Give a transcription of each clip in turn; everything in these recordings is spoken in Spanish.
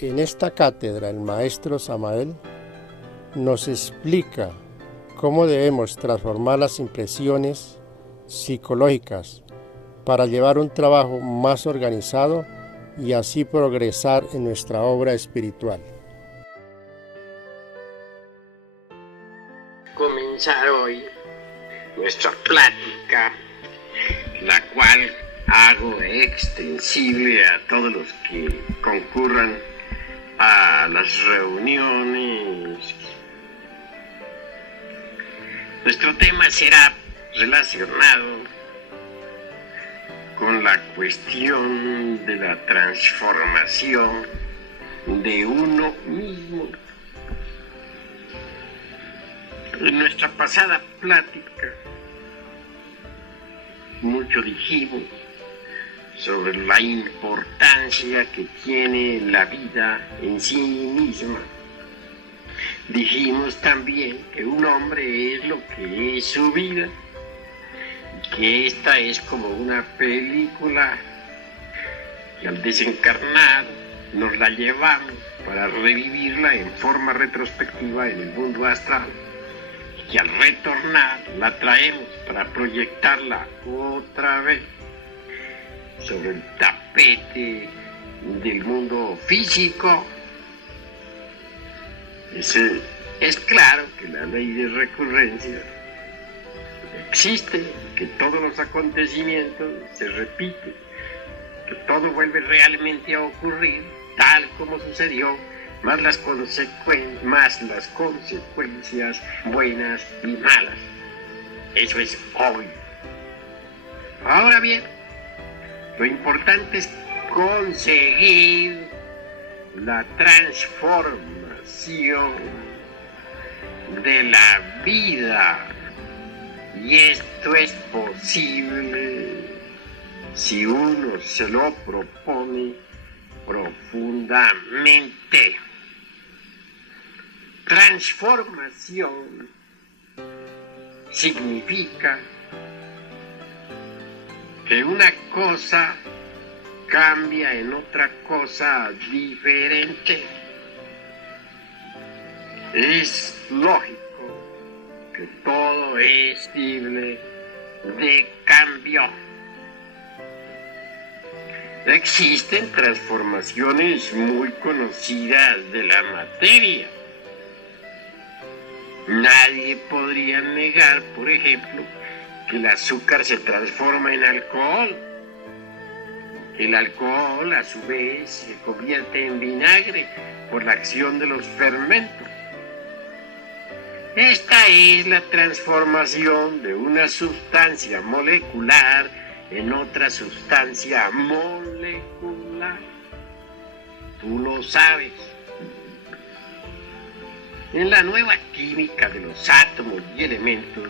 En esta cátedra el maestro Samael nos explica cómo debemos transformar las impresiones psicológicas para llevar un trabajo más organizado y así progresar en nuestra obra espiritual. Comenzar hoy nuestra plática, la cual hago extensible a todos los que concurran a las reuniones. Nuestro tema será relacionado con la cuestión de la transformación de uno mismo. En nuestra pasada plática mucho dijimos sobre la importancia que tiene la vida en sí misma. Dijimos también que un hombre es lo que es su vida, y que esta es como una película que al desencarnar nos la llevamos para revivirla en forma retrospectiva en el mundo astral, y que al retornar la traemos para proyectarla otra vez sobre el tapete del mundo físico. Es claro que la ley de recurrencia existe, que todos los acontecimientos se repiten, que todo vuelve realmente a ocurrir tal como sucedió, más las consecuencias buenas y malas. Eso es obvio. Ahora bien, lo importante es conseguir la transformación de la vida, y esto es posible si uno se lo propone profundamente. Transformación significa que una cosa cambia en otra cosa diferente. Es lógico que todo es libre de cambio. Existen transformaciones muy conocidas de la materia. Nadie podría negar, por ejemplo, que el azúcar se transforma en alcohol. El alcohol, a su vez, se convierte en vinagre por la acción de los fermentos. Esta es la transformación de una sustancia molecular en otra sustancia molecular. Tú lo sabes. En la nueva química de los átomos y elementos,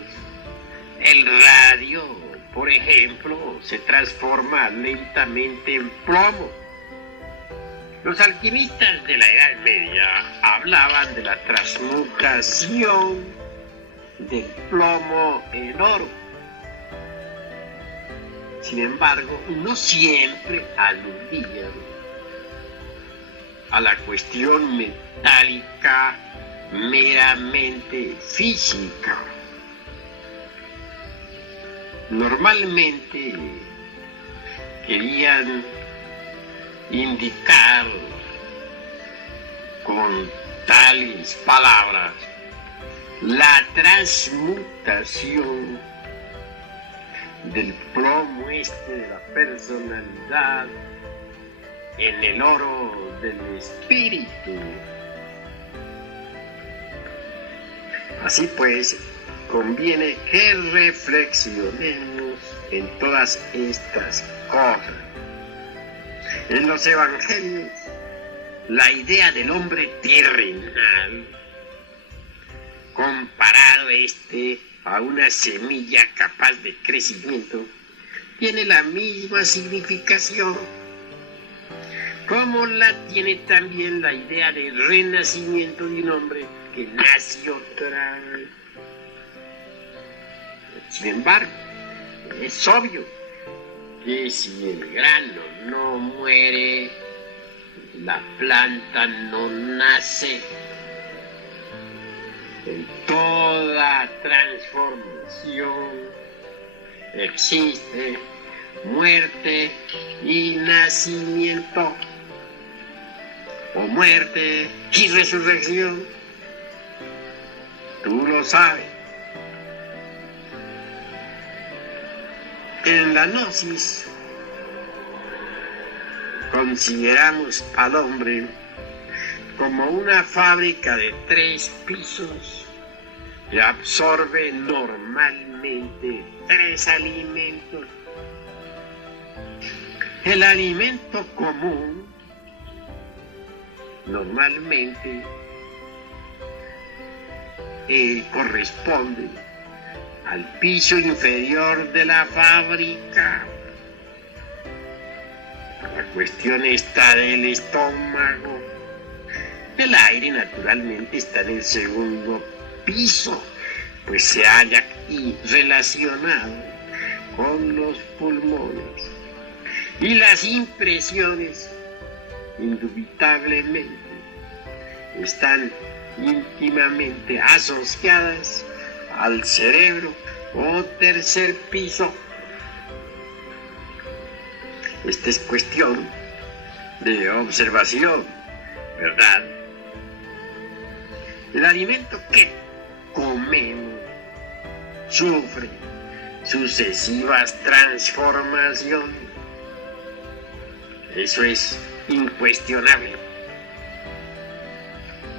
el radio, por ejemplo, se transforma lentamente en plomo. Los alquimistas de la Edad Media hablaban de la transmutación del plomo en oro. Sin embargo, no siempre aludían a la cuestión metálica meramente física. Normalmente querían indicar con tales palabras la transmutación del plomo de la personalidad en el oro del espíritu. Así pues, conviene que reflexionemos en todas estas cosas. En los evangelios, la idea del hombre terrenal, comparado a una semilla capaz de crecimiento, tiene la misma significación, como la tiene también la idea del renacimiento de un hombre que nace otra vez. Sin embargo, es obvio que si el grano no muere, la planta no nace. En toda transformación existe muerte y nacimiento, o muerte y resurrección. Tú lo sabes. En la gnosis consideramos al hombre como una fábrica de 3 pisos que absorbe normalmente 3 alimentos. El alimento común normalmente corresponde al piso inferior de la fábrica. La cuestión está del estómago. El aire naturalmente está en el segundo piso, pues se halla aquí relacionado con los pulmones. Y las impresiones, indubitablemente, están íntimamente asociadas al cerebro o tercer piso. Esta es cuestión de observación, ¿verdad? El alimento que comemos sufre sucesivas transformaciones. Eso es incuestionable.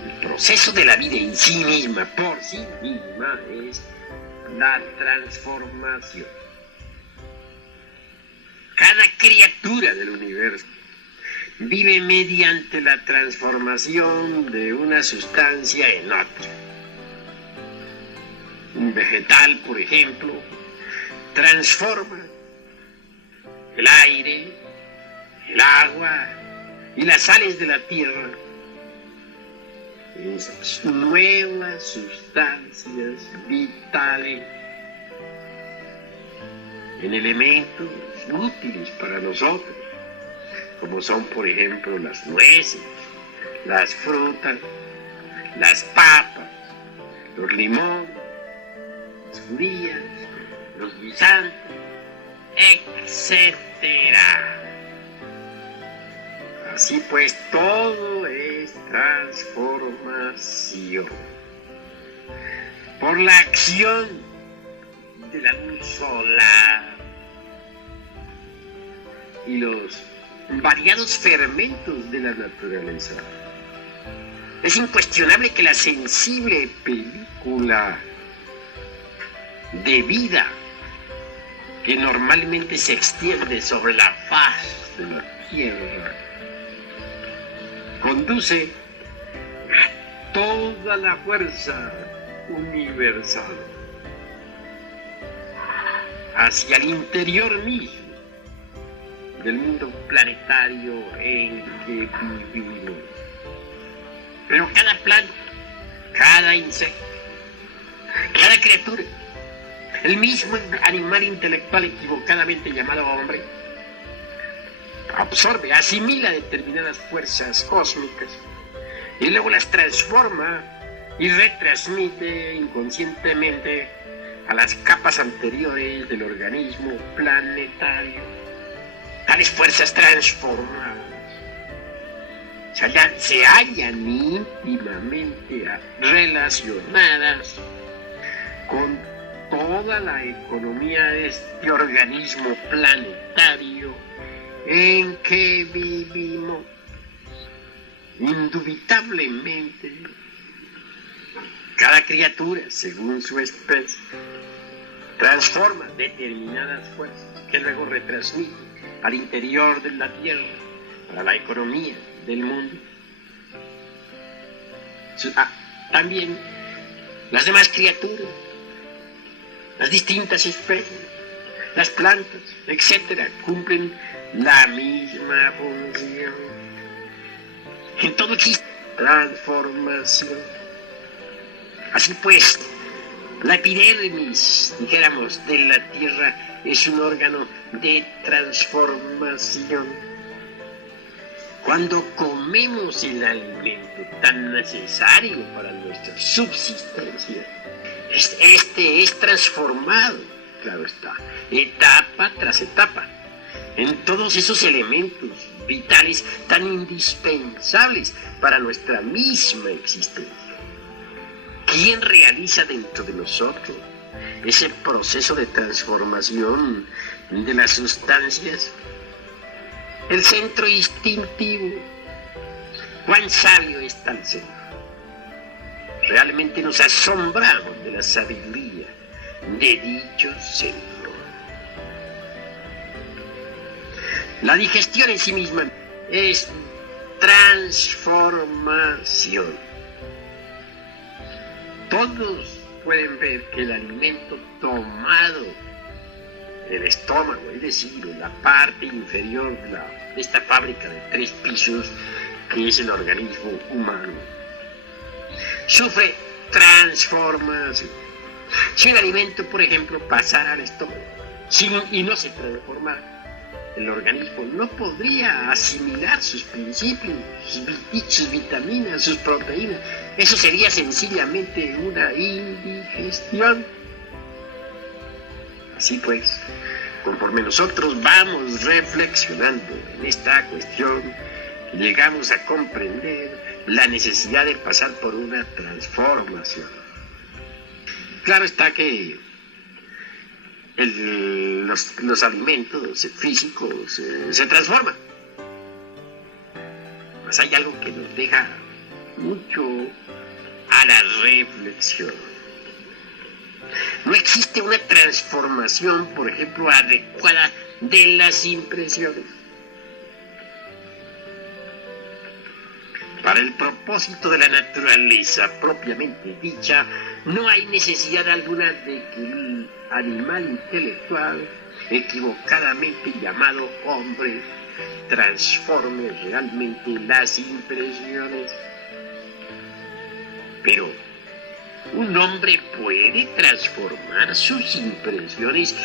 El proceso de la vida en sí misma, por sí misma, es la transformación. Cada criatura del universo vive mediante la transformación de una sustancia en otra. Un vegetal, por ejemplo, transforma el aire, el agua y las sales de la tierra en nuevas sustancias vitales, en elementos útiles para nosotros, como son, por ejemplo, las nueces, las frutas, las papas, los limones, las judías, los guisantes, etc. Así pues, todo es transformación. Por la acción de la luz solar y los variados fermentos de la naturaleza, es incuestionable que la sensible película de vida que normalmente se extiende sobre la faz de la tierra conduce a toda la fuerza universal hacia el interior mismo del mundo planetario en que vivimos. Pero cada planta, cada insecto, cada criatura, el mismo animal intelectual equivocadamente llamado hombre, absorbe, asimila determinadas fuerzas cósmicas y luego las transforma y retransmite inconscientemente a las capas anteriores del organismo planetario. Tales fuerzas transformadas se hallan íntimamente relacionadas con toda la economía de este organismo planetario en que vivimos. Indubitablemente, cada criatura, según su especie, transforma determinadas fuerzas que luego retransmite al interior de la Tierra, para la economía del mundo. También las demás criaturas, las distintas especies, las plantas, etcétera, cumplen la misma función. En todo existe transformación. Así pues, la epidermis, dijéramos, de la Tierra es un órgano de transformación. Cuando comemos el alimento tan necesario para nuestra subsistencia, este es transformado, claro está, etapa tras etapa, en todos esos elementos vitales tan indispensables para nuestra misma existencia. ¿Quién realiza dentro de nosotros ese proceso de transformación de las sustancias? El centro instintivo. ¿Cuán sabio está el centro? Realmente nos asombramos de la sabiduría de dicho centro. La digestión en sí misma es transformación. Todos pueden ver que el alimento tomado del estómago, es decir, en la parte inferior de esta fábrica de 3 pisos, que es el organismo humano, sufre transformación. Si el alimento, por ejemplo, pasara al estómago y no se transformara, el organismo no podría asimilar sus principios, sus vitaminas, sus proteínas. Eso sería sencillamente una indigestión. Así pues, conforme nosotros vamos reflexionando en esta cuestión, llegamos a comprender la necesidad de pasar por una transformación. Claro está que los alimentos físicos se transforman. Pues hay algo que nos deja mucho a la reflexión. No existe una transformación, por ejemplo, adecuada de las impresiones. Para el propósito de la naturaleza propiamente dicha, no hay necesidad alguna de que el animal intelectual, equivocadamente llamado hombre, transforme realmente las impresiones. Pero un hombre puede transformar sus impresiones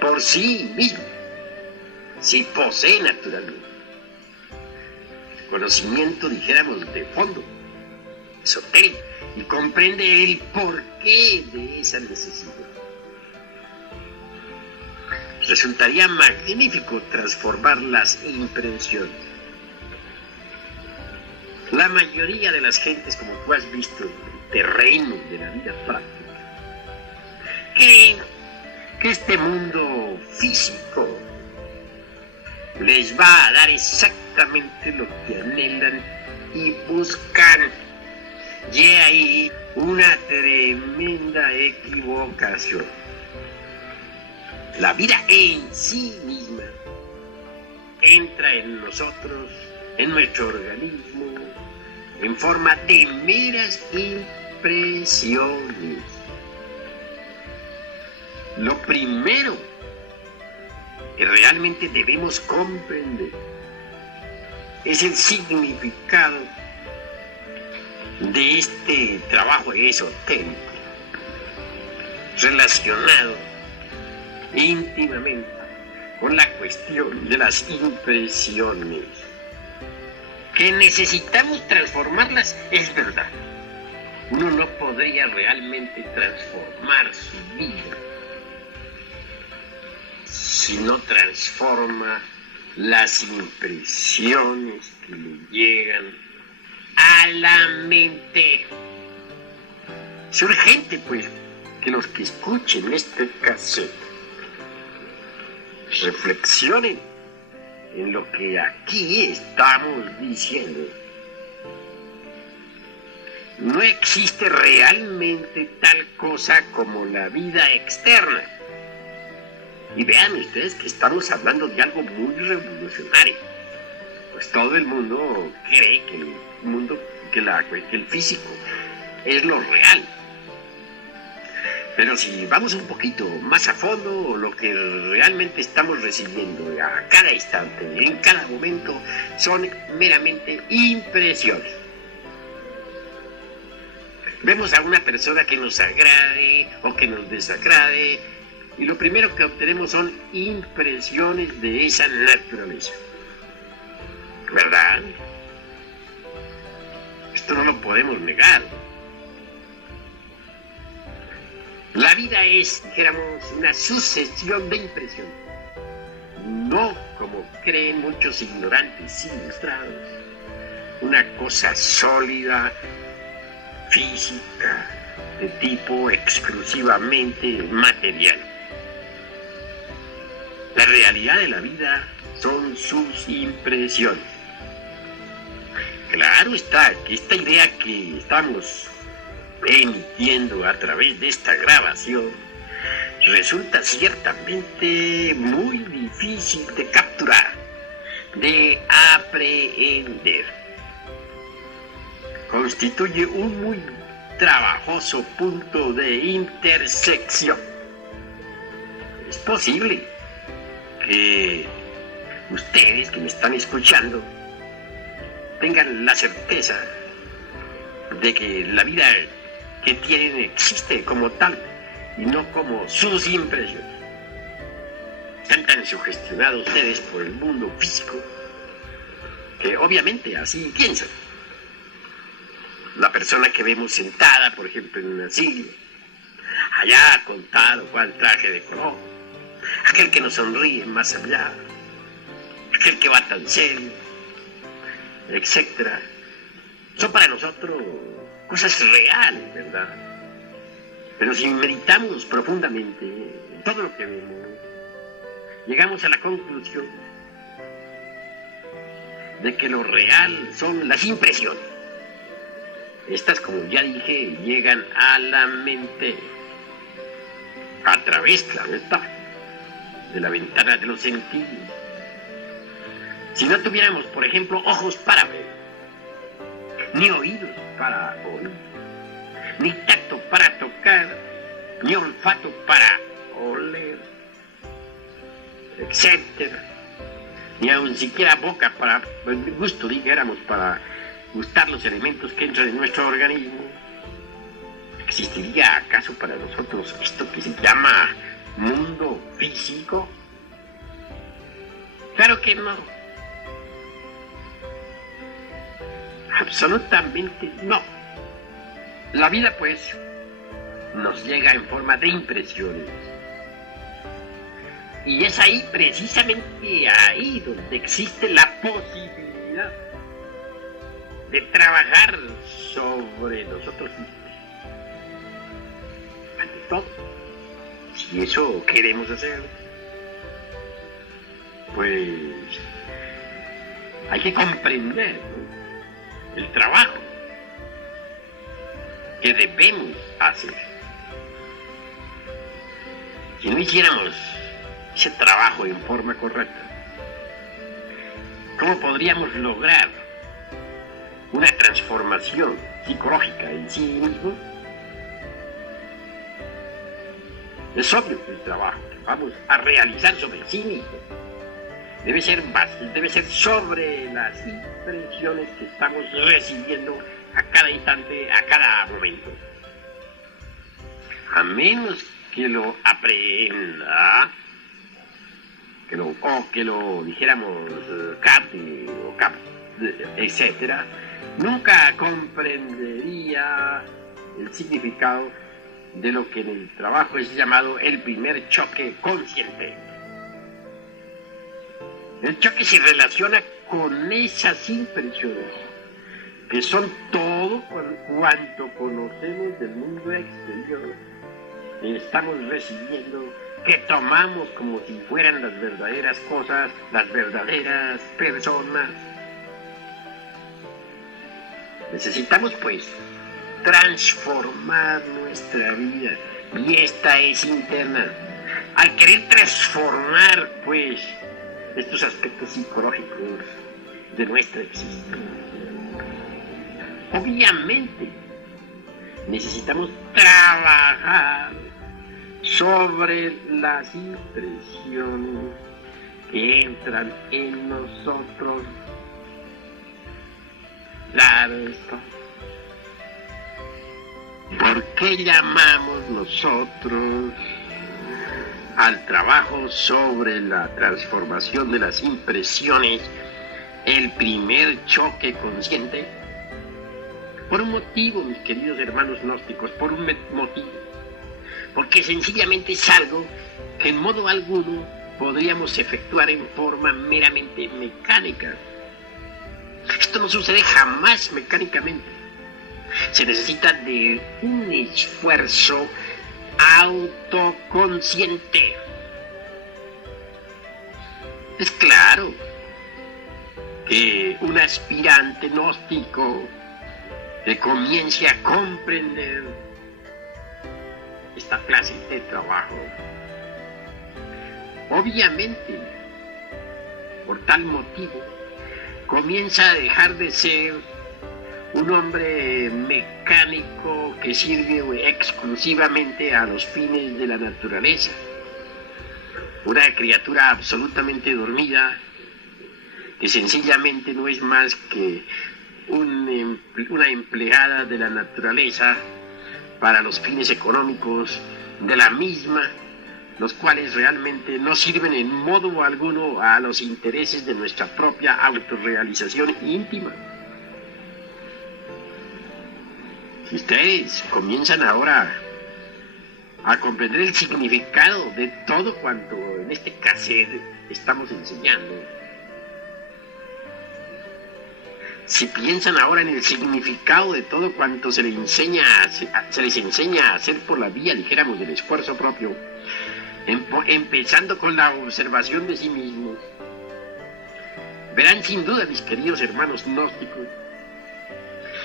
por sí mismo, si posee naturalmente conocimiento, dijéramos, de fondo, esotérico, y comprende el porqué de esa necesidad. Resultaría magnífico transformar las impresiones. La mayoría de las gentes, como tú has visto, en el terreno de la vida práctica, creen que este mundo físico les va a dar exactamente lo que anhelan y buscan. Y ahí una tremenda equivocación. La vida en sí misma entra en nosotros, en nuestro organismo, en forma de meras impresiones. Lo primero que realmente debemos comprender es el significado de este trabajo esotérico, relacionado íntimamente con la cuestión de las impresiones. Que necesitamos transformarlas, es verdad. Uno no podría realmente transformar su vida si no transforma las impresiones que le llegan a la mente. Es urgente, pues, que los que escuchen este cassette reflexionen en lo que aquí estamos diciendo. No existe realmente tal cosa como la vida externa. Y vean ustedes que estamos hablando de algo muy revolucionario. Pues todo el mundo cree que el mundo, que el físico es lo real. Pero si vamos un poquito más a fondo, lo que realmente estamos recibiendo a cada instante, en cada momento, son meramente impresiones. Vemos a una persona que nos agrade o que nos desagrade, y lo primero que obtenemos son impresiones de esa naturaleza. ¿verdad? Esto no lo podemos negar. La vida es, dijéramos, una sucesión de impresiones. No como creen muchos ignorantes ilustrados, una cosa sólida, física, de tipo exclusivamente material. La realidad de la vida son sus impresiones. Claro está que esta idea que estamos emitiendo a través de esta grabación resulta ciertamente muy difícil de capturar, de aprehender. Constituye un muy trabajoso punto de intersección. Es posible que ustedes que me están escuchando tengan la certeza de que la vida que tienen existe como tal y no como sus impresiones. Están tan sugestionados ustedes por el mundo físico que obviamente así piensan. La persona que vemos sentada, por ejemplo, en una silla, allá con tal o cual traje de color, aquel que nos sonríe más allá, aquel que va tan serio, etcétera, son para nosotros cosas reales, ¿verdad? Pero si meditamos profundamente en todo lo que vemos, llegamos a la conclusión de que lo real son las impresiones. Estas, como ya dije, llegan a la mente a través, claro está, de la ventana de los sentidos. Si no tuviéramos, por ejemplo, ojos para ver, ni oídos para oír, ni tacto para tocar, ni olfato para oler, etcétera, ni aun siquiera boca para gusto, dijéramos, para gustar los elementos que entran en nuestro organismo, ¿existiría acaso para nosotros esto que se llama mundo físico? Claro que no. Absolutamente no. La vida, pues, nos llega en forma de impresiones. Y es ahí, precisamente ahí, donde existe la posibilidad de trabajar sobre nosotros mismos. Ante todo, si eso queremos hacer, pues hay que comprender, ¿no?, el trabajo que debemos hacer. Si no hiciéramos ese trabajo en forma correcta, ¿cómo podríamos lograr una transformación psicológica en sí mismo? Es obvio que el trabajo que vamos a realizar sobre sí mismo debe ser sobre las impresiones que estamos recibiendo a cada instante, a cada momento. A menos que lo aprenda, que lo dijéramos capte, etcétera, nunca comprendería el significado de lo que en el trabajo es llamado el primer choque consciente. El choque se relaciona con esas impresiones, que son todo cuanto conocemos del mundo exterior, que estamos recibiendo, que tomamos como si fueran las verdaderas cosas, las verdaderas personas. Necesitamos, pues, transformar nuestra vida, y esta es interna. Al querer transformar, pues, estos aspectos psicológicos de nuestra existencia, obviamente necesitamos trabajar sobre las impresiones que entran en nosotros. Claro está. ¿Por qué llamamos nosotros al trabajo sobre la transformación de las impresiones el primer choque consciente, por un motivo, mis queridos hermanos gnósticos, por un motivo, porque sencillamente es algo que en modo alguno podríamos efectuar en forma meramente mecánica. Esto no sucede jamás mecánicamente. Se necesita de un esfuerzo autoconsciente. Es claro que un aspirante gnóstico que comience a comprender esta clase de trabajo, obviamente, por tal motivo, comienza a dejar de ser un hombre mecánico que sirve exclusivamente a los fines de la naturaleza, una criatura absolutamente dormida que sencillamente no es más que una empleada de la naturaleza para los fines económicos de la misma, los cuales realmente no sirven en modo alguno a los intereses de nuestra propia autorrealización íntima. Si ustedes comienzan ahora a comprender el significado de todo cuanto en este cassette estamos enseñando, si piensan ahora en el significado de todo cuanto se les enseña a hacer por la vía, dijéramos, del esfuerzo propio, empezando con la observación de sí mismos, verán sin duda, mis queridos hermanos gnósticos,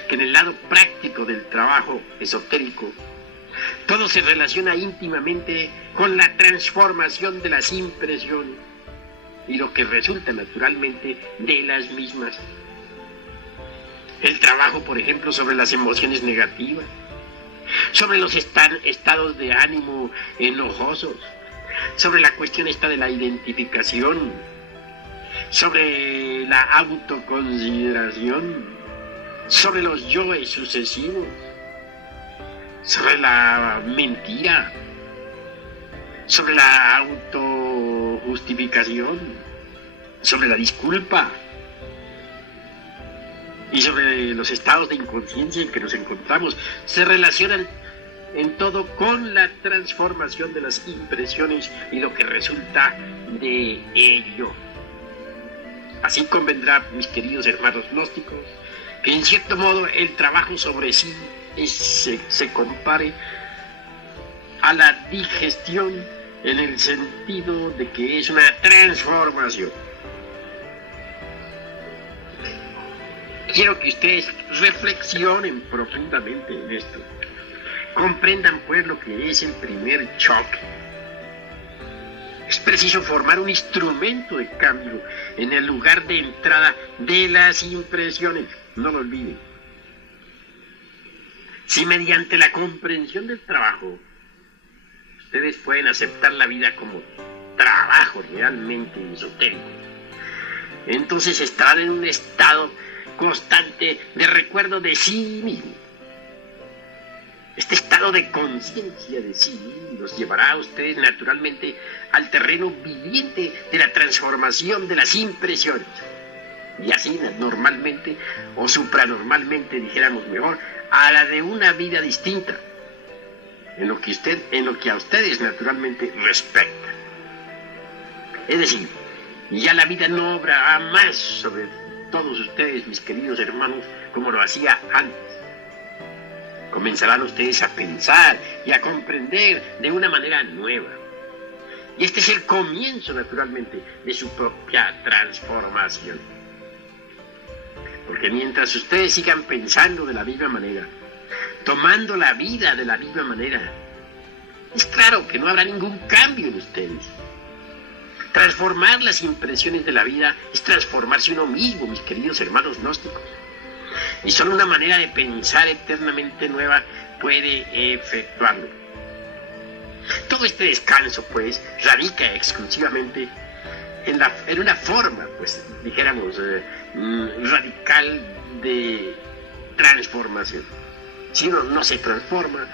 que en el lado práctico del trabajo esotérico, todo se relaciona íntimamente con la transformación de las impresiones y lo que resulta naturalmente de las mismas. El trabajo, por ejemplo, sobre las emociones negativas, sobre los estados de ánimo enojosos, sobre la cuestión esta de la identificación, sobre la autoconsideración, sobre los yoes sucesivos, sobre la mentira, sobre la autojustificación, sobre la disculpa y sobre los estados de inconsciencia en que nos encontramos, se relacionan en todo con la transformación de las impresiones y lo que resulta de ello. Así convendrá, mis queridos hermanos gnósticos, que en cierto modo el trabajo sobre sí se compare a la digestión en el sentido de que es una transformación. Quiero que ustedes reflexionen profundamente en esto. Comprendan pues lo que es el primer choque. Es preciso formar un instrumento de cambio en el lugar de entrada de las impresiones. No lo olviden. Si mediante la comprensión del trabajo ustedes pueden aceptar la vida como trabajo realmente esotérico, entonces estarán en un estado constante de recuerdo de sí mismo. Este estado de conciencia de sí los llevará a ustedes naturalmente al terreno viviente de la transformación de las impresiones. Y así normalmente, o supranormalmente, dijéramos mejor, a la de una vida distinta, en lo que a ustedes naturalmente respecta. Es decir, ya la vida no obrará más sobre todos ustedes, mis queridos hermanos, como lo hacía antes. Comenzarán ustedes a pensar y a comprender de una manera nueva. Y este es el comienzo, naturalmente, de su propia transformación. Porque mientras ustedes sigan pensando de la misma manera, tomando la vida de la misma manera, es claro que no habrá ningún cambio en ustedes. Transformar las impresiones de la vida es transformarse uno mismo, mis queridos hermanos gnósticos. Y solo una manera de pensar eternamente nueva puede efectuarlo. Todo este descanso, pues, radica exclusivamente en una forma, pues, dijéramos, radical de transformación. Si uno no se transforma,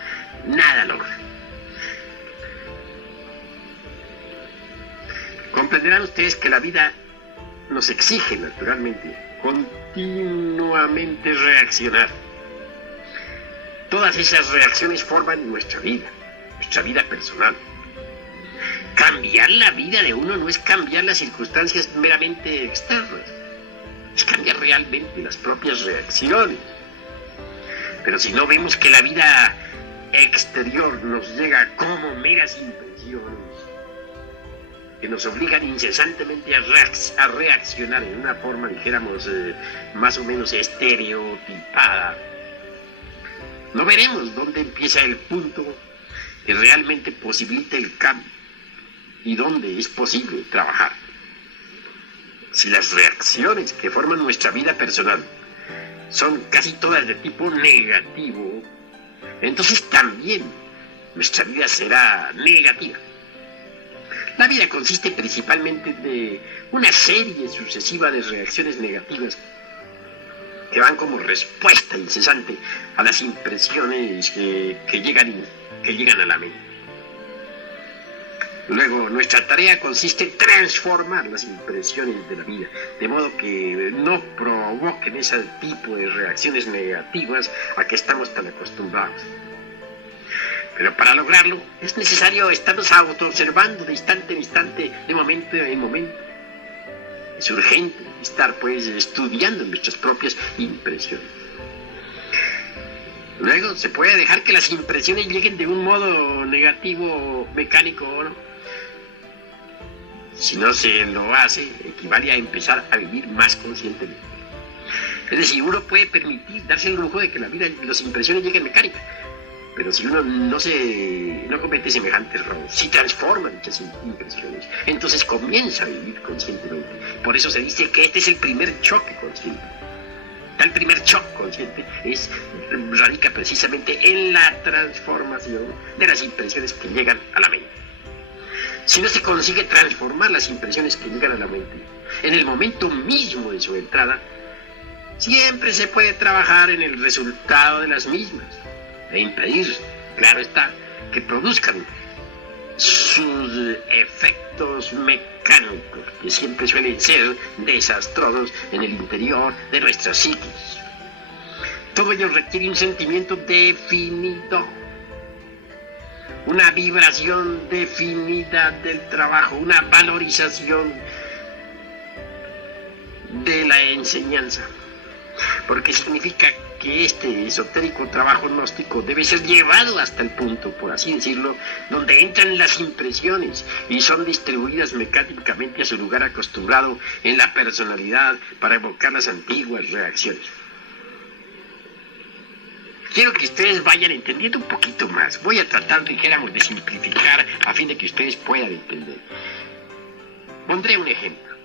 nada logra. Comprenderán ustedes que la vida nos exige naturalmente continuamente reaccionar. Todas esas reacciones forman nuestra vida personal. Cambiar la vida de uno no es cambiar las circunstancias meramente externas, es cambiar realmente las propias reacciones. Pero si no vemos que la vida exterior nos llega como meras impresiones, que nos obligan incesantemente a reaccionar en una forma, dijéramos, más o menos estereotipada, no veremos dónde empieza el punto que realmente posibilita el cambio y dónde es posible trabajar. Si las reacciones que forman nuestra vida personal son casi todas de tipo negativo, entonces también nuestra vida será negativa. La vida consiste principalmente de una serie sucesiva de reacciones negativas que van como respuesta incesante a las impresiones que llegan a la mente. Luego, nuestra tarea consiste en transformar las impresiones de la vida, de modo que no provoquen ese tipo de reacciones negativas a que estamos tan acostumbrados. Pero para lograrlo es necesario estarnos autoobservando de instante en instante, de momento en momento. Es urgente estar pues estudiando nuestras propias impresiones. Luego se puede dejar que las impresiones lleguen de un modo negativo, mecánico o no. Si no se lo hace, equivale a empezar a vivir más conscientemente. Es decir, uno puede permitir, darse el lujo de que la vida, las impresiones lleguen mecánicas. Pero si uno no comete semejantes errores, si transforma dichas impresiones, entonces comienza a vivir conscientemente. Por eso se dice que este es el primer choque consciente. Tal primer choque consciente radica precisamente en la transformación de las impresiones que llegan a la mente. Si no se consigue transformar las impresiones que llegan a la mente en el momento mismo de su entrada, siempre se puede trabajar en el resultado de las mismas e impedir, claro está, que produzcan sus efectos mecánicos, que siempre suelen ser desastrosos en el interior de nuestras psiquis. Todo ello requiere un sentimiento definido, una vibración definida del trabajo, una valorización de la enseñanza, porque significa que este esotérico trabajo gnóstico debe ser llevado hasta el punto, por así decirlo, donde entran las impresiones y son distribuidas mecánicamente a su lugar acostumbrado en la personalidad para evocar las antiguas reacciones. Quiero que ustedes vayan entendiendo un poquito más. Voy a tratar, dijéramos, de simplificar a fin de que ustedes puedan entender. Pondré un ejemplo.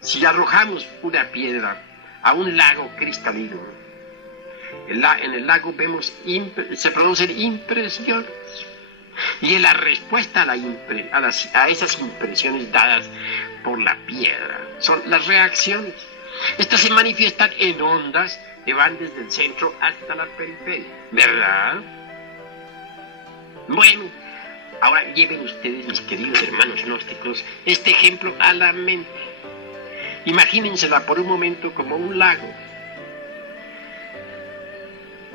Si arrojamos una piedra a un lago cristalino, en el lago se producen impresiones, y en la respuesta a esas impresiones dadas por la piedra son las reacciones. Estas se manifiestan en ondas que van desde el centro hasta la periferia, ¿verdad? Bueno, ahora lleven ustedes, mis queridos hermanos gnósticos, este ejemplo a la mente. Imagínensela por un momento como un lago.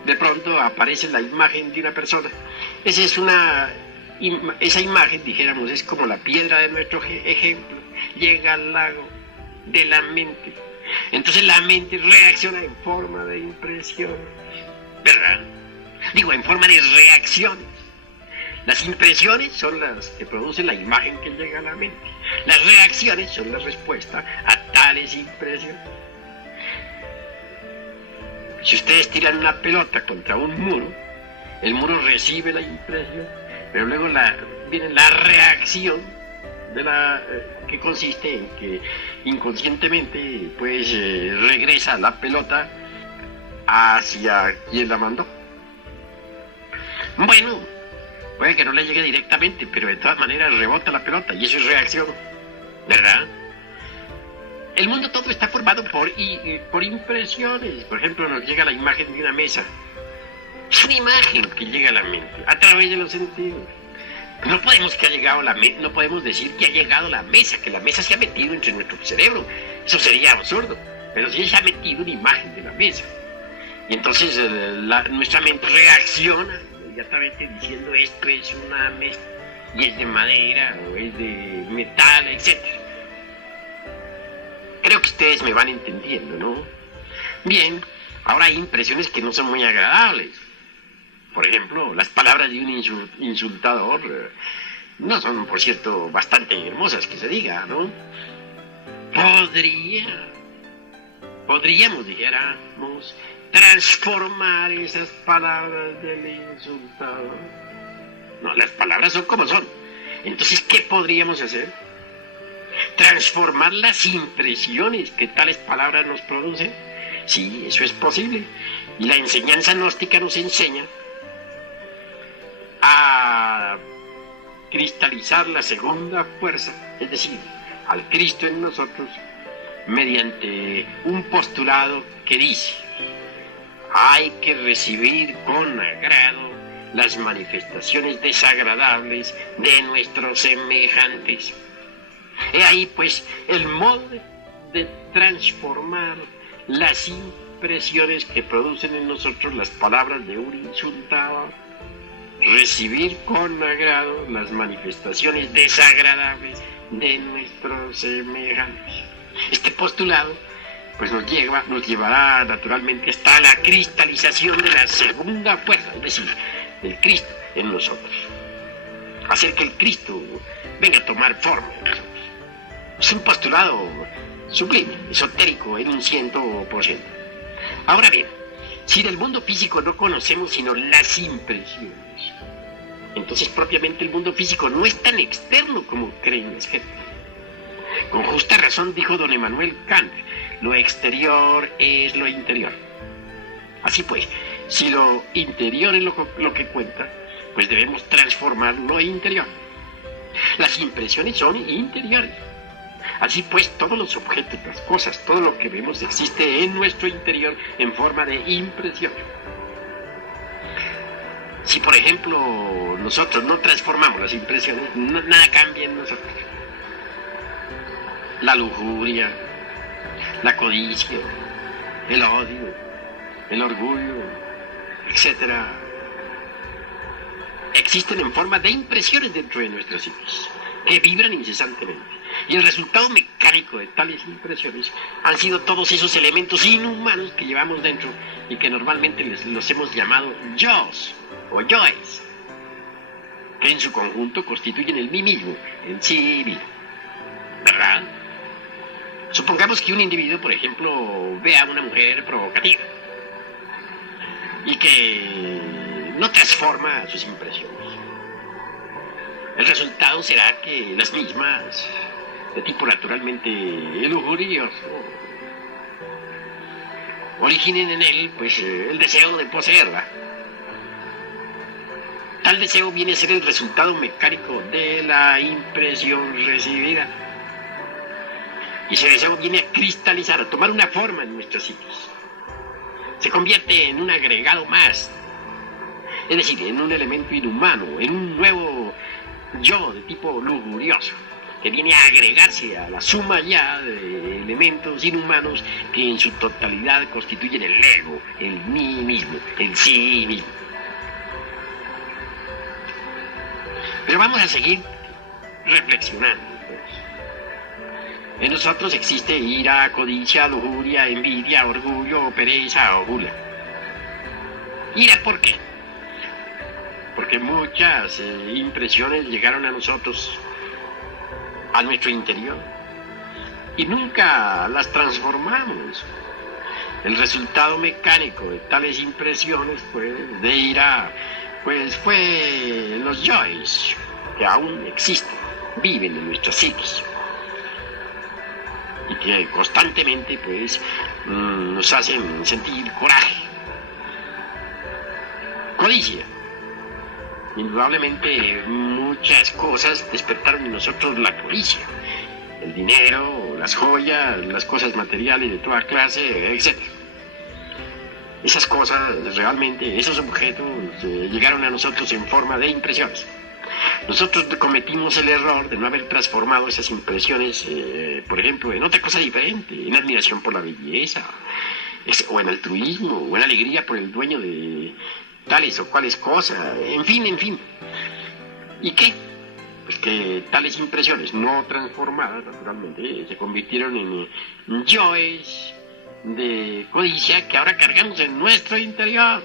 De pronto aparece la imagen de una persona. Esa imagen, dijéramos, es como la piedra de nuestro ejemplo. Llega al lago de la mente. Entonces la mente reacciona en forma de impresiones, ¿verdad? Digo, en forma de reacciones. Las impresiones son las que producen la imagen que llega a la mente. Las reacciones son la respuesta a tales impresiones. Si ustedes tiran una pelota contra un muro, el muro recibe la impresión, pero luego viene la reacción que consiste en que inconscientemente pues regresa la pelota hacia quien la mandó. Bueno, puede que no le llegue directamente, pero de todas maneras rebota la pelota y eso es reacción, ¿verdad? El mundo todo está formado por impresiones. Por ejemplo, nos llega la imagen de una mesa. Es una imagen que llega a la mente a través de los sentidos. No podemos no podemos decir que ha llegado la mesa, que la mesa se ha metido entre nuestro cerebro. Eso sería absurdo. Pero sí se ha metido una imagen de la mesa. Y entonces nuestra mente reacciona inmediatamente diciendo esto es una mesa, y es de madera, o es de metal, etc. Creo que ustedes me van entendiendo, ¿no? Bien, ahora hay impresiones que no son muy agradables. Por ejemplo, las palabras de un insultador no son, por cierto, bastante hermosas que se diga, ¿no? Podríamos, dijéramos, transformar esas palabras del insultador. No, las palabras son como son. Entonces, ¿qué podríamos hacer? Transformar las impresiones que tales palabras nos producen. Sí, eso es posible. Y la enseñanza gnóstica nos enseña a cristalizar la segunda fuerza, es decir, al Cristo en nosotros, mediante un postulado que dice: hay que recibir con agrado las manifestaciones desagradables de nuestros semejantes. He ahí pues el modo de transformar las impresiones que producen en nosotros las palabras de un insultador. Recibir con agrado las manifestaciones desagradables de nuestros semejantes. Este postulado pues nos llevará naturalmente hasta la cristalización de la segunda fuerza, es decir, del Cristo en nosotros. Hacer que el Cristo venga a tomar forma en nosotros. Es un postulado sublime, esotérico en un 100%. Ahora bien, si del mundo físico no conocemos sino las impresiones, entonces propiamente el mundo físico no es tan externo como creen las gentes. Con justa razón dijo don Emmanuel Kant: lo exterior es lo interior. Así pues, si lo interior es lo que cuenta, pues debemos transformar lo interior. Las impresiones son interiores. Así pues, todos los objetos, las cosas, todo lo que vemos existe en nuestro interior en forma de impresión. Si, por ejemplo, nosotros no transformamos las impresiones, nada cambia en nosotros. La lujuria, la codicia, el odio, el orgullo, etc. existen en forma de impresiones dentro de nuestras psiquis, que vibran incesantemente. Y el resultado mecánico de tales impresiones han sido todos esos elementos inhumanos que llevamos dentro y que normalmente los hemos llamado yos o yoes, que en su conjunto constituyen el mí mismo, el sí mismo. ¿Verdad? Supongamos que un individuo, por ejemplo, ve a una mujer provocativa y que no transforma sus impresiones. El resultado será que las mismas, de tipo naturalmente lujurioso, originen en él pues el deseo de poseerla. Tal deseo viene a ser el resultado mecánico de la impresión recibida. Y ese deseo viene a cristalizar, a tomar una forma en nuestra psiquis. Se convierte en un agregado más, es decir, en un elemento inhumano, en un nuevo yo de tipo lujurioso, que viene a agregarse a la suma ya de elementos inhumanos que en su totalidad constituyen el ego, el mí mismo, el sí mismo. Pero vamos a seguir reflexionando. En nosotros existe ira, codicia, lujuria, envidia, orgullo, pereza o gula. ¿Ira por qué? Porque muchas impresiones llegaron a nosotros, a nuestro interior, y nunca las transformamos. El resultado mecánico de tales impresiones, pues, de ira, pues fue los yoes, que aún existen, viven en nuestras psiquis, y que constantemente, pues, nos hacen sentir coraje. Codicia. Indudablemente muchas cosas despertaron en nosotros la codicia. El dinero, las joyas, las cosas materiales de toda clase, etc. Esas cosas realmente, esos objetos llegaron a nosotros en forma de impresiones. Nosotros cometimos el error de no haber transformado esas impresiones, por ejemplo, en otra cosa diferente, en admiración por la belleza, o en altruismo, o en alegría por el dueño de tales o cuales cosas, en fin, en fin. ¿Y qué? Pues que tales impresiones no transformadas, naturalmente, se convirtieron en yoes de codicia que ahora cargamos en nuestro interior.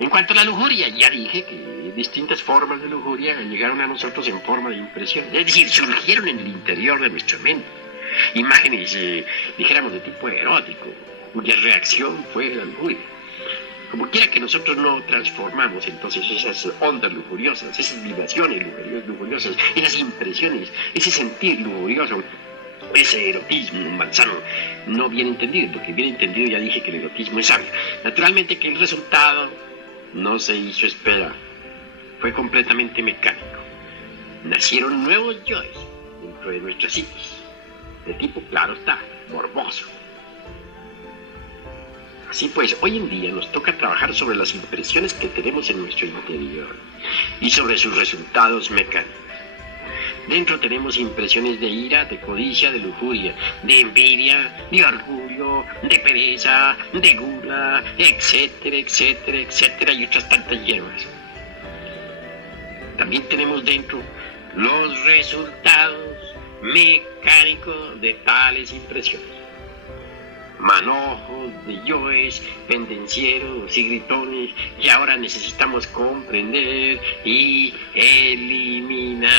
En cuanto a la lujuria, ya dije que distintas formas de lujuria llegaron a nosotros en forma de impresión, es decir, surgieron en el interior de nuestra mente. Imágenes, dijéramos, de tipo erótico, cuya reacción fue la lujuria. Como quiera que nosotros no transformamos entonces esas ondas lujuriosas, esas vibraciones lujuriosas, esas impresiones, ese sentir lujurioso, ese erotismo malsano, no bien entendido, porque bien entendido ya dije que el erotismo es sabio. Naturalmente que el resultado no se hizo esperar, fue completamente mecánico. Nacieron nuevos yoes dentro de nuestra psiquis, de tipo, claro está, morboso. Así pues, hoy en día nos toca trabajar sobre las impresiones que tenemos en nuestro interior y sobre sus resultados mecánicos. Dentro tenemos impresiones de ira, de codicia, de lujuria, de envidia, de orgullo, de pereza, de gula, etcétera, etcétera, etcétera, y otras tantas hierbas. También tenemos dentro los resultados mecánicos de tales impresiones. Manojos de yoes, pendencieros y gritones que ahora necesitamos comprender y eliminar.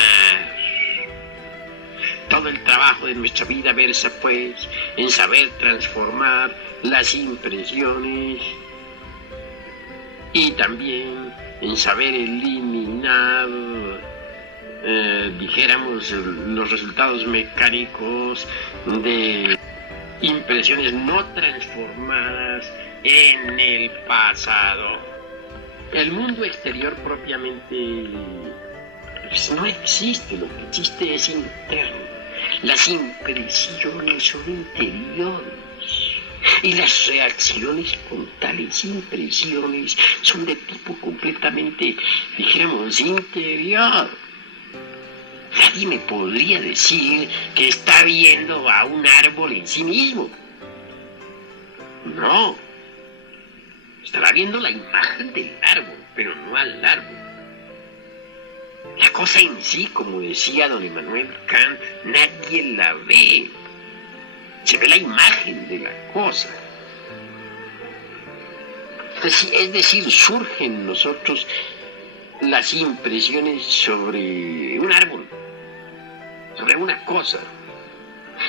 Todo el trabajo de nuestra vida versa, pues, en saber transformar las impresiones y también en saber eliminar, dijéramos, los resultados mecánicos de impresiones no transformadas en el pasado. El mundo exterior propiamente pues, no existe, lo que existe es interno. Las impresiones son interiores y las reacciones con tales impresiones son de tipo completamente, dijéramos, interior. Nadie me podría decir que está viendo a un árbol en sí mismo. No. Estará viendo la imagen del árbol, pero no al árbol. La cosa en sí, como decía don Immanuel Kant, nadie la ve. Se ve la imagen de la cosa. Es decir, surgen en nosotros las impresiones sobre un árbol, sobre una cosa.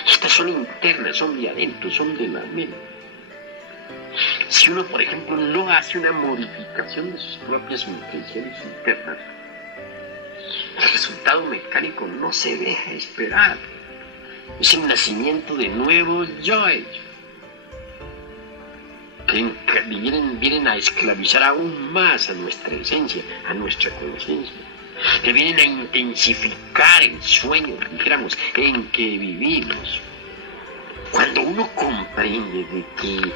Estas son internas, son de adentro, son de la mente. Si uno, por ejemplo, no hace una modificación de sus propias impresiones internas, el resultado mecánico no se deja esperar. Es el nacimiento de nuevos yoes que vienen a esclavizar aún más a nuestra esencia, a nuestra conciencia, que vienen a intensificar el sueño, dijéramos, en que vivimos. Cuando uno comprende de que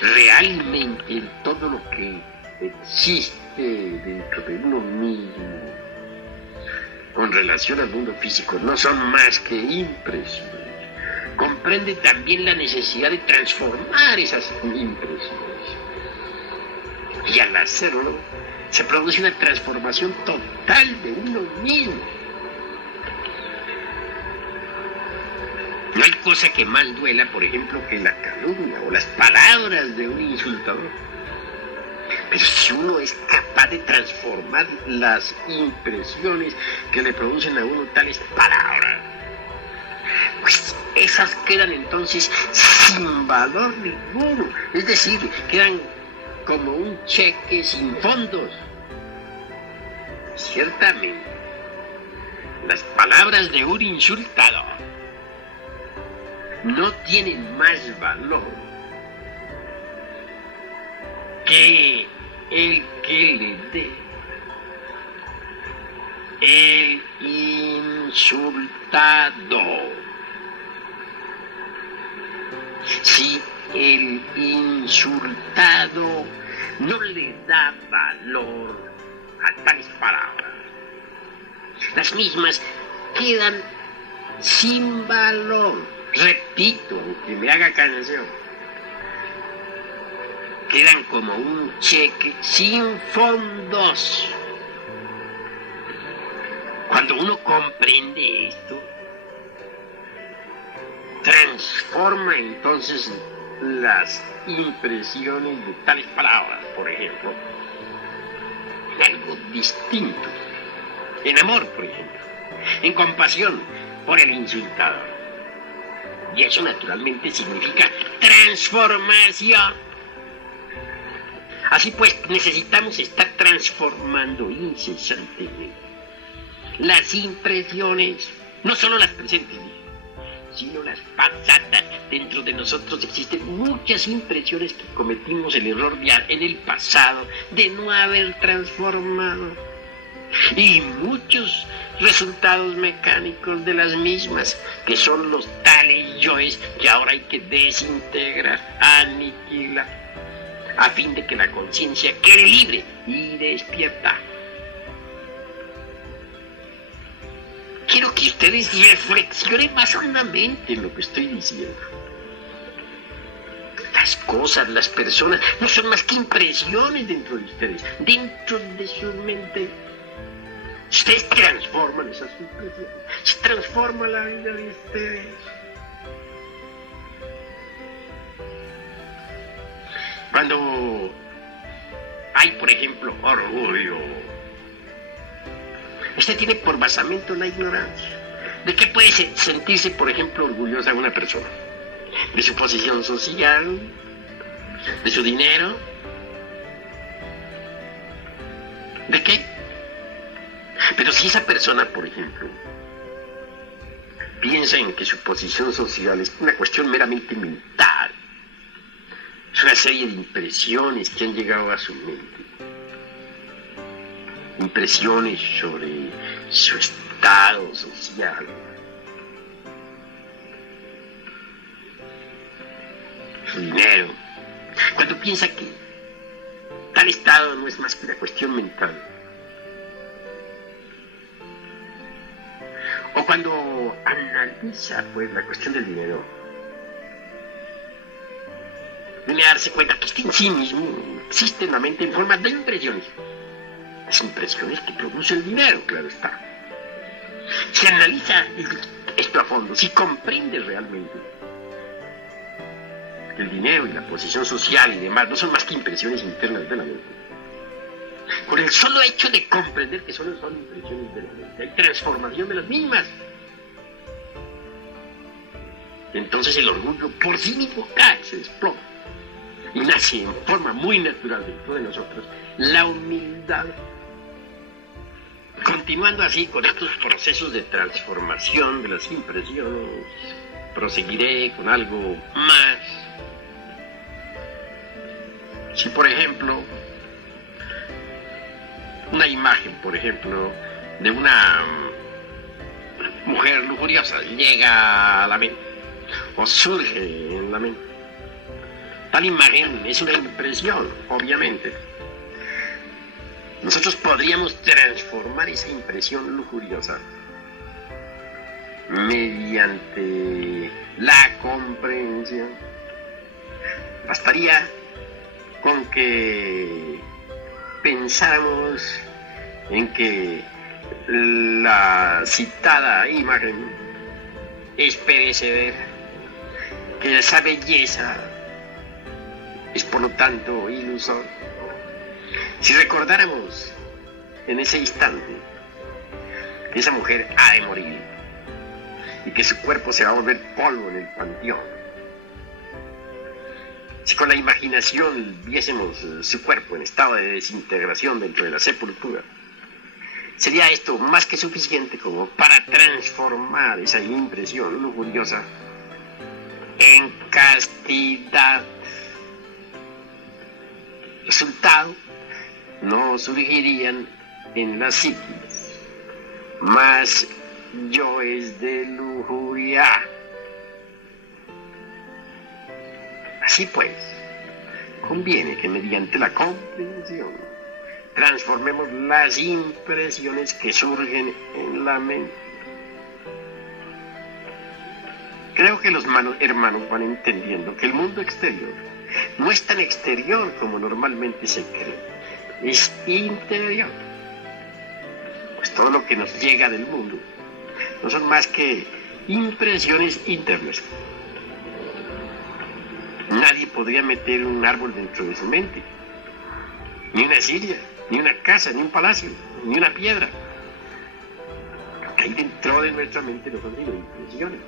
realmente todo lo que existe dentro de uno mismo con relación al mundo físico no son más que impresiones, comprende también la necesidad de transformar esas impresiones. Y al hacerlo, se produce una transformación total de uno mismo. No hay cosa que más duela, por ejemplo, que la calumnia o las palabras de un insultador. Pero si uno es capaz de transformar las impresiones que le producen a uno tales palabras, pues esas quedan entonces sin valor ninguno. Es decir, quedan como un cheque sin fondos. Ciertamente, las palabras de un insultador no tienen más valor que el que le dé el insultado. Si el insultado no le da valor a tales palabras, Las mismas quedan sin valor. Repito, aunque me haga canción, quedan como un cheque sin fondos. Cuando uno comprende esto, transforma entonces las impresiones de tales palabras, por ejemplo, en algo distinto. En amor, por ejemplo, en compasión por el insultador. Y eso naturalmente significa transformación. Así pues, necesitamos estar transformando incesantemente las impresiones, no solo las presentes, sino las pasadas. Dentro de nosotros existen muchas impresiones que cometimos el error en el pasado de no haber transformado, y muchos resultados mecánicos de las mismas, que son los tales yoes que ahora hay que desintegrar, aniquilar, a fin de que la conciencia quede libre y despierta. Quiero que ustedes reflexionen más hondamente en lo que estoy diciendo. Las cosas, las personas, no son más que impresiones dentro de ustedes, dentro de su mente. Ustedes transforman esas impresiones, se transforma la vida de ustedes. Cuando hay, por ejemplo, orgullo, este tiene por basamento la ignorancia. ¿De qué puede sentirse, por ejemplo, orgullosa una persona? ¿De su posición social? ¿De su dinero? ¿De qué? Pero si esa persona, por ejemplo, piensa en que su posición social es una cuestión meramente mental, es una serie de impresiones que han llegado a su mente, impresiones sobre su estado social, su dinero. Cuando piensa que tal estado no es más que una cuestión mental, o cuando analiza pues la cuestión del dinero, viene a darse cuenta que este en sí mismo existe en la mente en forma de impresiones. Las impresiones que produce el dinero, claro está. Si analiza esto a fondo, si comprende realmente que el dinero y la posición social y demás no son más que impresiones internas de la mente, con el solo hecho de comprender que solo son impresiones de la mente, hay transformación de las mismas. Entonces el orgullo por sí mismo cae, se desploma, y nace en forma muy natural dentro de nosotros la humildad. Continuando así con estos procesos de transformación de las impresiones, proseguiré con algo más. Si por ejemplo, una imagen, por ejemplo, de una mujer lujuriosa llega a la mente, o surge en la mente, tal imagen es una impresión, obviamente. Nosotros podríamos transformar esa impresión lujuriosa mediante la comprensión. Bastaría con que pensáramos en que la citada imagen es perecedera, que esa belleza es por lo tanto ilusoria. Si recordáramos en ese instante que esa mujer ha de morir y que su cuerpo se va a volver polvo en el panteón, si con la imaginación viésemos su cuerpo en estado de desintegración dentro de la sepultura, sería esto más que suficiente como para transformar esa impresión lujuriosa en castidad. Resultado, no surgirían en la psiquis más yoes de lujuria. Así pues, conviene que mediante la comprensión transformemos las impresiones que surgen en la mente. Creo que los hermanos van entendiendo que el mundo exterior no es tan exterior como normalmente se cree, es interior. Pues todo lo que nos llega del mundo no son más que impresiones internas. Nadie podría meter un árbol dentro de su mente, ni una silla, ni una casa, ni un palacio, ni una piedra. Lo que hay dentro de nuestra mente no son sino impresiones.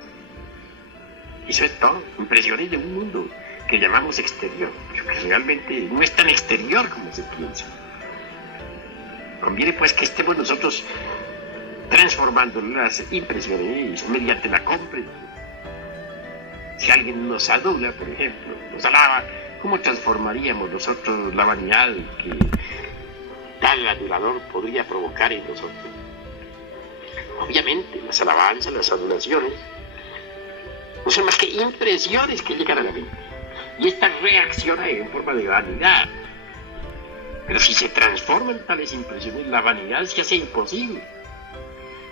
Eso es todo, impresiones de un mundo que llamamos exterior, pero que realmente no es tan exterior como se piensa. Conviene pues que estemos nosotros transformando las impresiones mediante la comprensión. Si alguien nos adula, por ejemplo, nos alaba, ¿cómo transformaríamos nosotros la vanidad que tal adulador podría provocar en nosotros? Obviamente, las alabanzas, las adulaciones, no son más que impresiones que llegan a la mente. Y esta reacciona en forma de vanidad. Pero si se transforman tales impresiones, la vanidad se hace imposible.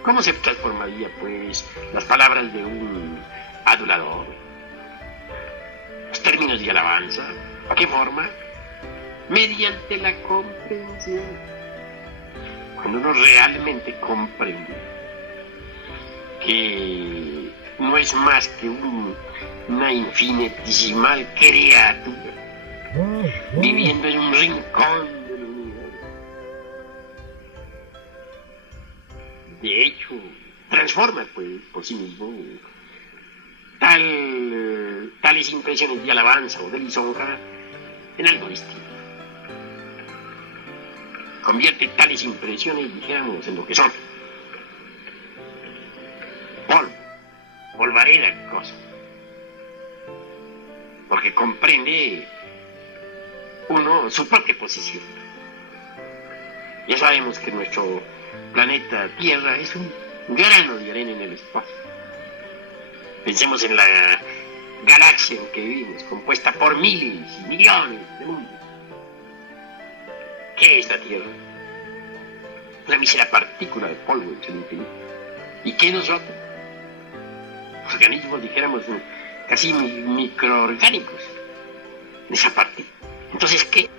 ¿Cómo se transformaría, pues, las palabras de un adulador? Los términos de alabanza. ¿A qué forma? Mediante la comprensión. Cuando uno realmente comprende que no es más que una infinitesimal criatura viviendo en un rincón del universo. De hecho, transforma pues por sí mismo tales impresiones de alabanza o de lisonja en algo distinto. Convierte tales impresiones, dijéramos, en lo que son. Polvareda cosa. Porque comprende uno su propia posición. Ya sabemos que nuestro planeta Tierra es un grano de arena en el espacio. Pensemos en la galaxia en que vivimos, compuesta por miles y millones de mundos. ¿Qué es la Tierra? Una mísera partícula de polvo en el infinito. ¿Y qué nosotros? Organismos, dijéramos, casi microorgánicos en esa parte. Entonces, ¿qué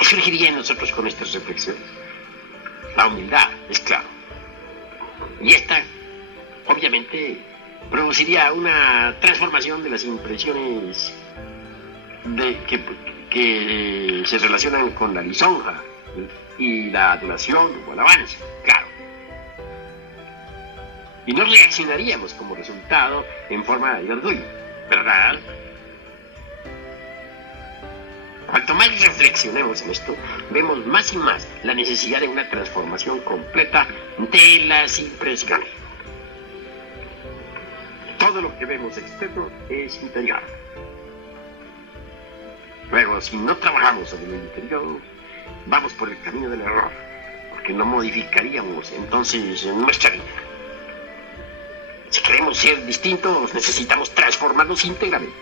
surgiría en nosotros con estas reflexiones? La humildad, es claro. Y esta, obviamente, produciría una transformación de las impresiones que se relacionan con la lisonja y la adulación o alabanza, claro. Y no reaccionaríamos como resultado en forma de orgullo, ¿verdad? Cuanto más reflexionemos en esto, vemos más y más la necesidad de una transformación completa de las impresiones. Todo lo que vemos externo es interior. Luego, si no trabajamos sobre el interior, vamos por el camino del error, porque no modificaríamos entonces nuestra vida. Si queremos ser distintos, necesitamos transformarnos íntegramente.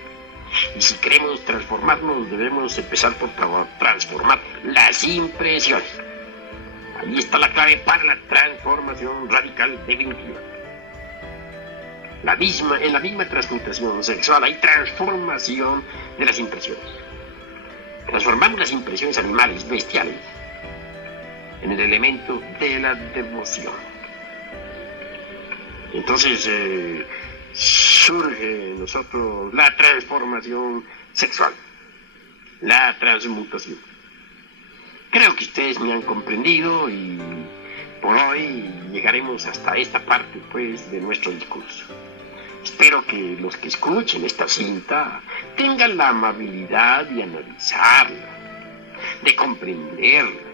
Y si queremos transformarnos, debemos empezar por transformar las impresiones. Ahí está la clave para la transformación radical definitiva. En la misma transmutación sexual hay transformación de las impresiones. Transformamos las impresiones animales, bestiales, en el elemento de la devoción. Entonces surge en nosotros la transformación sexual, la transmutación. Creo que ustedes me han comprendido y por hoy llegaremos hasta esta parte pues de nuestro discurso. Espero que los que escuchen esta cinta tengan la amabilidad de analizarla, de comprenderla,